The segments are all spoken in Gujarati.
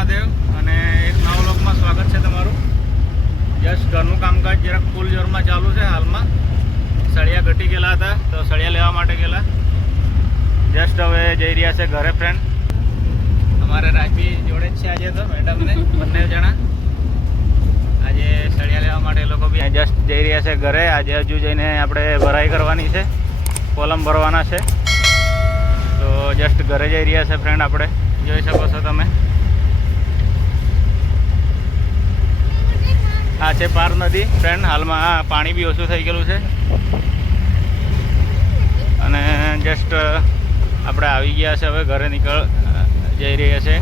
મહાદેવ અને એક નવા વ્લોગમાં સ્વાગત છે તમારું। જસ્ટ ઘરનું કામકાજ જરાક ફૂલ જોરમાં ચાલુ છે હાલમાં। સળિયા ઘટી ગયેલા હતા તો સળિયા લેવા માટે ગયેલા। જસ્ટ હવે જઈ રહ્યા છે ઘરે ફ્રેન્ડ। અમારે રાજવી જોડે જ છે આજે તો મેડમને બંને જણા આજે સળિયા લેવા માટે એ લોકો બી જસ્ટ જઈ રહ્યા છે ઘરે। આજે હજુ જઈને આપણે ભરાઈ કરવાની છે, કોલમ ભરવાના છે તો જસ્ટ ઘરે જઈ રહ્યા છે ફ્રેન્ડ। આપણે જોઈ શકો છો તમે, આ છે પાર નદી ફ્રેન્ડ। હાલમાં પાણી બી ઓછું થઈ ગયેલું છે અને જસ્ટ આપણે આવી ગયા છે, હવે ઘરે જઈ રહ્યા છે।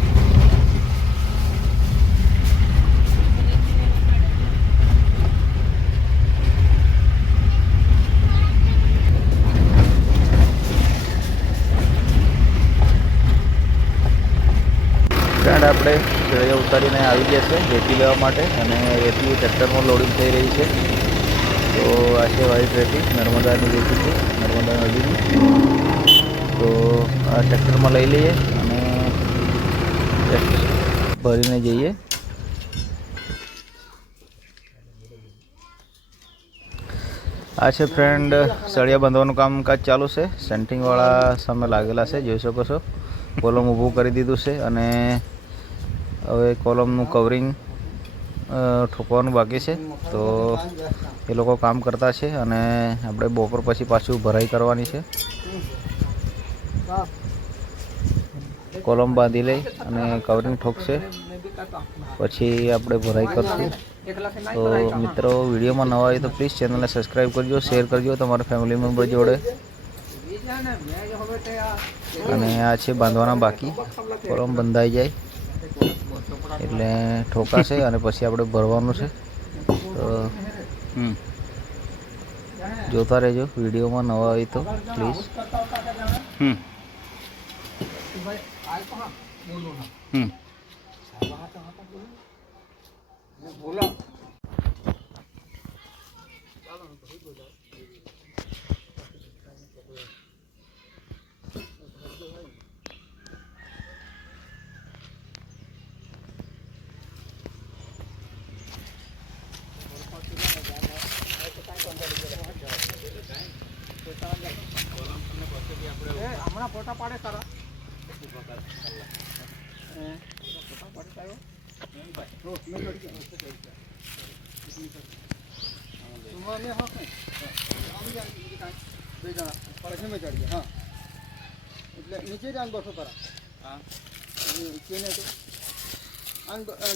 ફ્રેન્ડ આપણે સળિયા ઉતારીને આવી ગયા છે રેતી લેવા માટે અને રેતી ટ્રેક્ટરમાં લોડિંગ થઈ રહી છે। તો આ છે વાઇટ રેતી, નર્મદાની રેતી છે, નર્મદા નદીની। તો આ ટ્રેક્ટરમાં લઈ લઈએ અને ભરીને જઈએ। આ છે ફ્રેન્ડ સળિયા બાંધવાનું કામકાજ ચાલુ છે। સેન્ટિંગવાળા સામે લાગેલા છે, જોઈ શકો છો। કોલમ ઊભું કરી દીધું છે અને હવે કોલમનું કવરિંગ ઠોકવાનું બાકી છે તો એ લોકો કામ કરતા છે અને આપણે બપોર પછી પાછું ભરાઈ કરવાની છે। કોલમ બાંધી લઈ અને કવરિંગ ઠોકશે પછી આપણે ભરાઈ કરશું। તો મિત્રો વિડીયોમાં નવા હોય તો પ્લીઝ ચેનલને સબસ્ક્રાઈબ કરજો, શેર કરજો તમારા ફેમિલી મેમ્બર જોડે। અને આ છે બાંધવાના બાકી, કોલમ બંધાઈ જાય એટલે ઠોકાશે અને પછી આપણે ભરવાનું છે। તો જોતા રહેજો, વિડીયોમાં નવા હોય તો પ્લીઝ। હમણાં ફોટા પાડે સારા નીચે ગોઠો કરા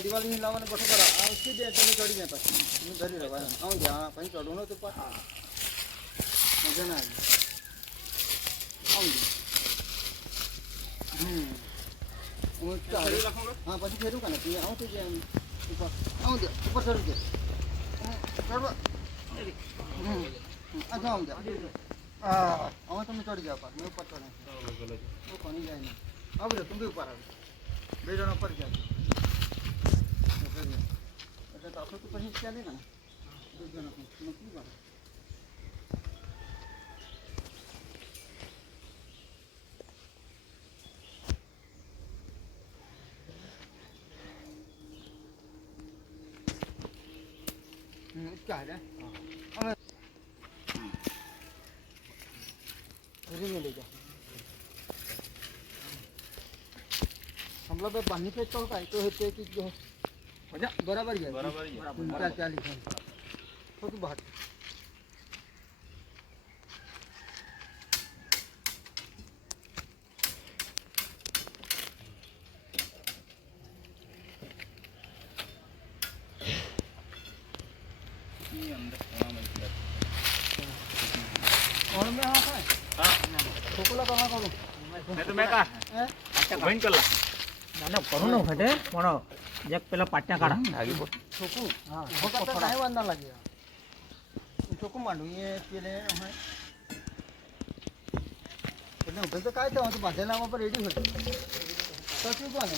દિવાળી લાવવાને ગોઠો કરા ચડી જાય પછી ધરી રહેવા આવું ગયા પછી ચડવું નતું પણ મજા ના આવી। हाँ પછી ફેરું का नहीं आऊँ तो ऊपर आऊँ दे ऊपर चढ़ के अच्छा आऊँ जा आऊँ तो मैं चढ़ गया पर मैं ऊपर चढ़े वो पानी जाए नहीं अब तुम भी ऊपर आ बे जन ऊपर जा अच्छा तो आपको तो पहले क्या लेगा ना दो जन नौकरी बात क्या है में ले जा हम लोग पानी पे तो का तो होते कि जो बराबर है बराबर क्या लिखा तो तू बात और मैं हाँ छोकला कहाँ करूँ मैं तो मैं का बंद कर ला ना करूँ ना घटे मोनो जग पहला पाटना काढ़ा आगे बोल छोकू हाँ छोका तो नहीं बनना लगे छोकू मांडू ये पहले हमें पहले उधर तो काय था तो बांधे ना वहाँ पर रेडी होते तो क्यों कौन है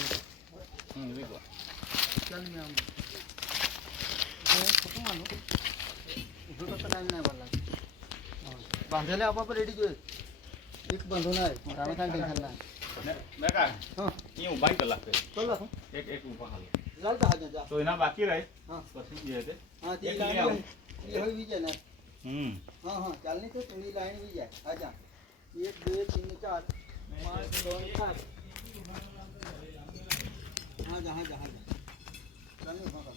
चल मैं आऊँ छोकू मांडू उधर तो टाइम नहीं वाला बांधेले आप रेडी जो एक बंधू ना रामेश टेंशन ना મેં કા હા એ ઊભા કલાક પે કલાક એક ઊભા હાલ લાલતા હાજર જા તો એના બાકી રહે હા પછી જે છે હા તે એક લઈ લાઈન આવું. એ હોય વિજય ને હમ હા ચાલની તો થોડી લાઈન વિજય આજા 1 2 3 4 5 6 7 હા જા ચાલની હા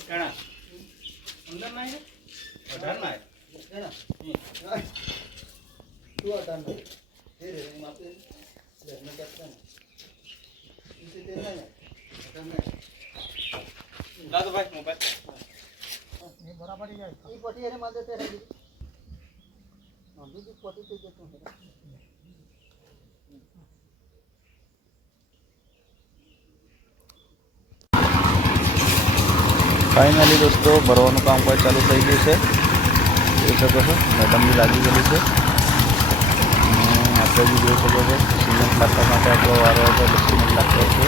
કેણા અંદર ના હે અઢાર ના હે તું અટાન દે રે માપે લે ન કરતા ને ઇસે તે ના અટાન ને લા તો ભાઈ મોબાઈલ એ બરાબર જાય એ પટી એને માદે તે રહી હા બીજી પટી તે જતો હે ફાઇનલી દોસ્તો ભરવાનું કામકાજ ચાલુ થઈ ગયું છે જોઈ શકો છો મેડમ બી લાગી ગયેલી છે આપણે બી જોઈ શકો છો સિમેન્ટ નાખવા માટે આપણો વારો હતો એટલે સિમેન્ટ નાખતો છે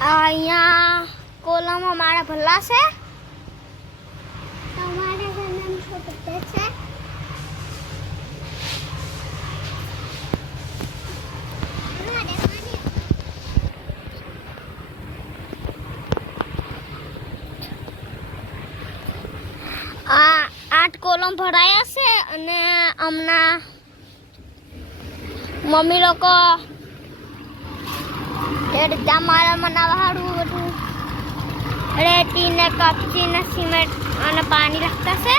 અહીંયા કોલમમાં મારા ભલ્લા છે તમારા ઘરનામ છોટે છે આ 8 કોલમ ભરાયા છે અને હમણાં મમ્મી લોકો મારા બનાવવા હારું બધું રેતી ને કપચી ને સિમેન્ટ અને પાણી રાખતા છે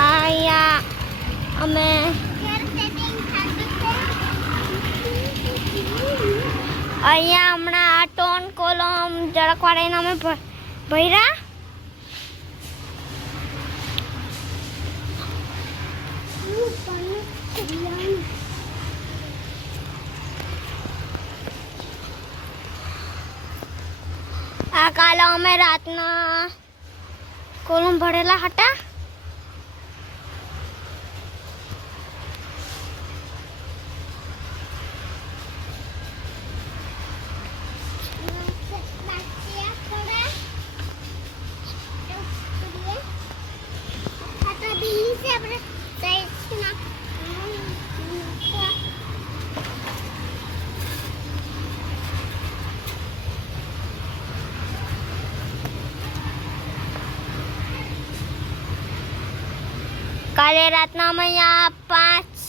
અહીંયા અમે અહીંયા હમણાં આ ટોન કોલમ જરાકવાળા અમે ભર્યા આ કાલે અમે રાતના કોલમ ભરેલા હતા કાલે રાતના અમે અહીંયા 5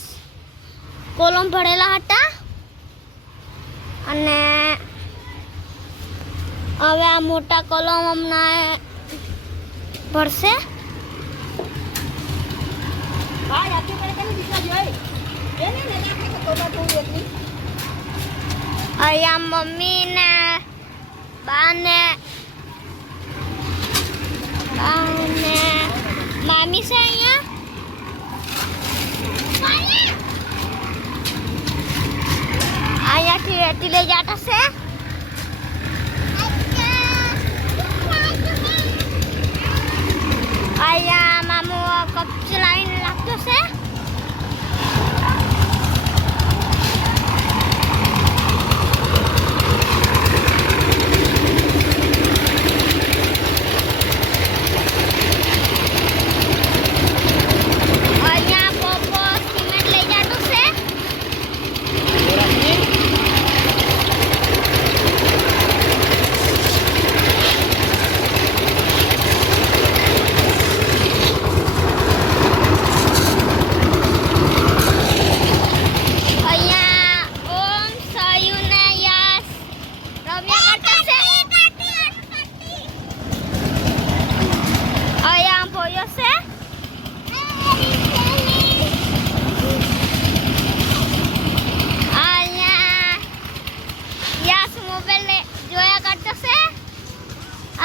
કોલમ ભરેલા હતા અને હવે આ મોટા કોલમ હમણાં ભરશે. અહીંયા મમ્મી ને બા ને મામી છે. અહીંયાથી રેતી લઈ જતા છે. અહીંયા મામો કપ ચલાવીને રાખતો છે.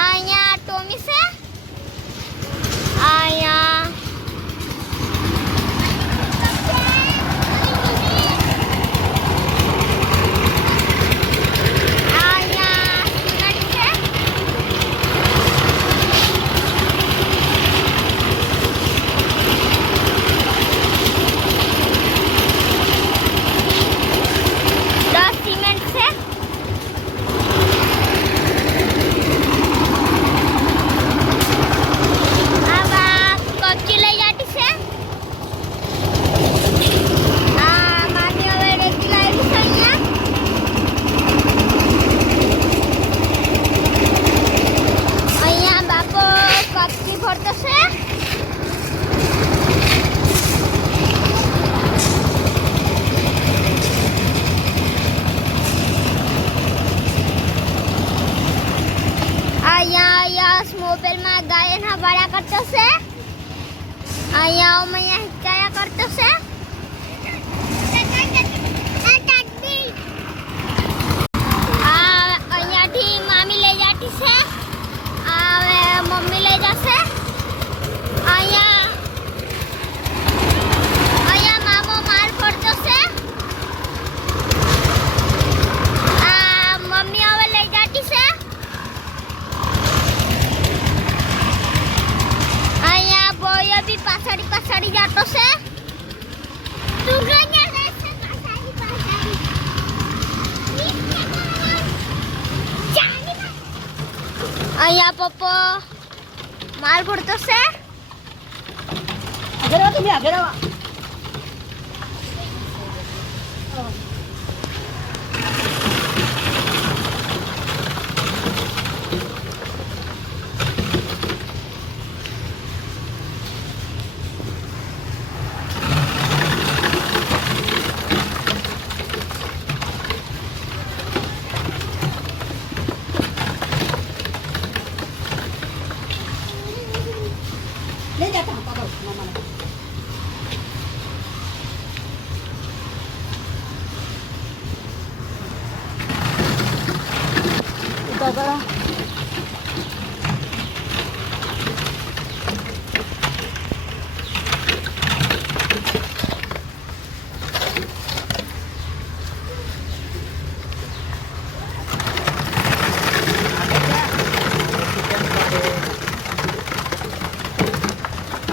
અહીંયા ટોમી છે. અહીંયા મોબાઈલમાં ગાયન હવાડા કરતો છે. અહીંયા હિચાયા કરતો છે. અહીંયાથી મામી લઈ જતી છે. હવે મમ્મી લઈ જશે. અહીંયા મામો માલ ફરતો છે. મમ્મી હવે લઈ જતી છે. અહીંયા બોયો બી પાછળ જતો છે. અહીંયા પપ્પો માલ ભરતો છે. આગળ આવો.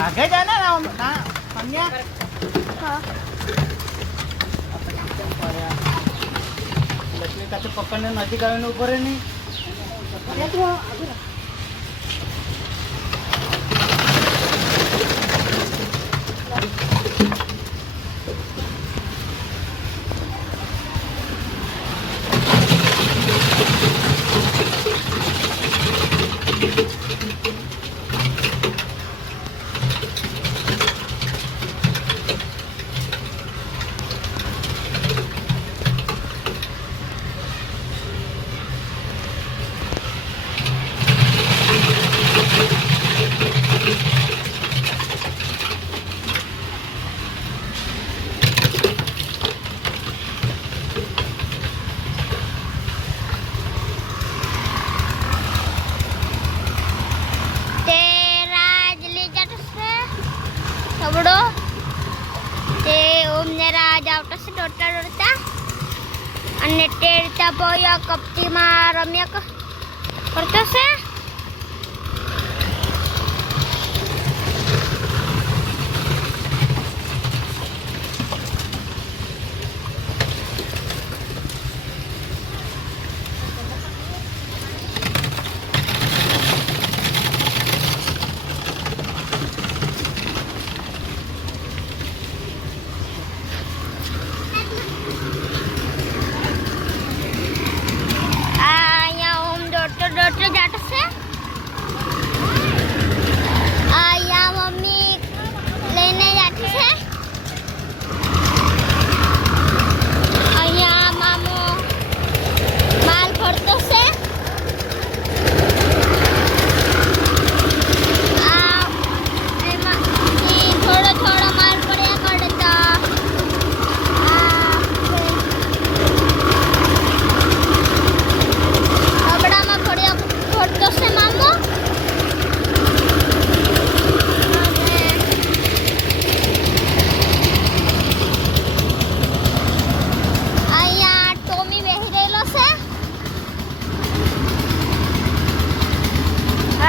आगे जाना ना कन्या लक्ष्मी का तो पकड़ने नजीक आवे ऊपर है नहीं અને તેડતા ભયો કપટીમાં રમ્યા કરતો છે. ડોક્ટર જાતો છે. અહીંયા મમ્મી લઈને જાતી છે. અહીંયા મામો માલ ભરતો છે. એમાંથી થોડો થોડો માલ પડ્યા કરતા કપડામાં ભરતો છે મામો. અહીંયા ટોમી બેસી રહેલો છે.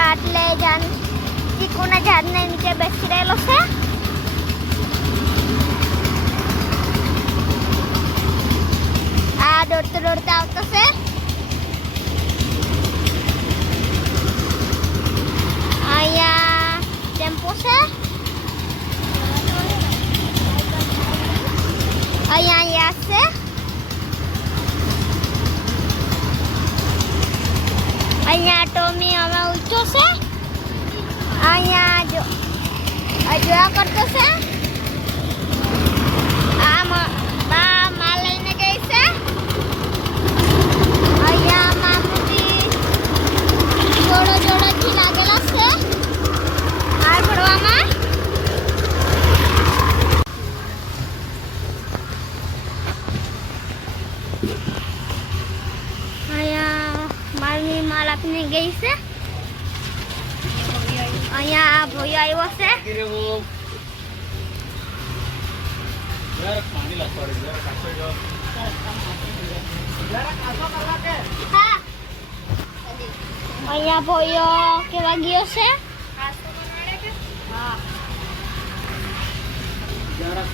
આટલે ચીકુના ઝાડને નીચે બેસી રહેલો છે. આ દોડતો દોડતો આવતો છે. અહીંયા ટેમ્પો છે. અહીંયા યાસ છે. અહીંયા ટોમી હવે ઊંચો છે. અહીંયા જોયા કરતો છે. આ માલ લઈને ગઈ છે. અહીંયા મામુજી જોડોથી લાગેલા છે માલ ભરવામાં. અહીંયા માલ આપીને ગઈ છે. અહીંયા ભોયો આવ્યો છે. હા, અહીંયા ભોયો કેવા ગયો છે.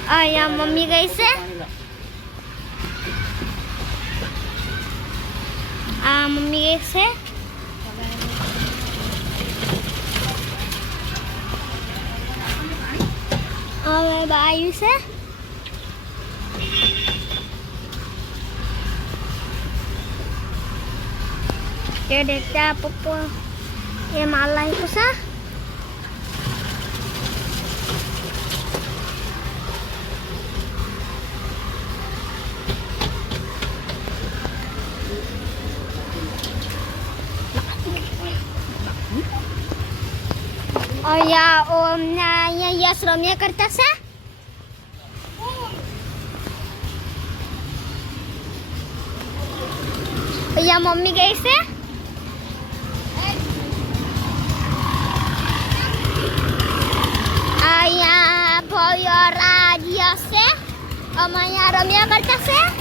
અહીંયા મમ્મી ગઈ છે. આ મમ્મી ગઈ છે. હવે બાયું છે. તે દેખતા પપ્પો એ માલ લાવ્યો છે. અહીંયા યસ રમ્યા કરતા છે. અહીંયા મમ્મી ગઈ છે. અહીંયા ભવ્ય રાજ યસ છે. અમે અહીંયા રમ્યા કરતા છે.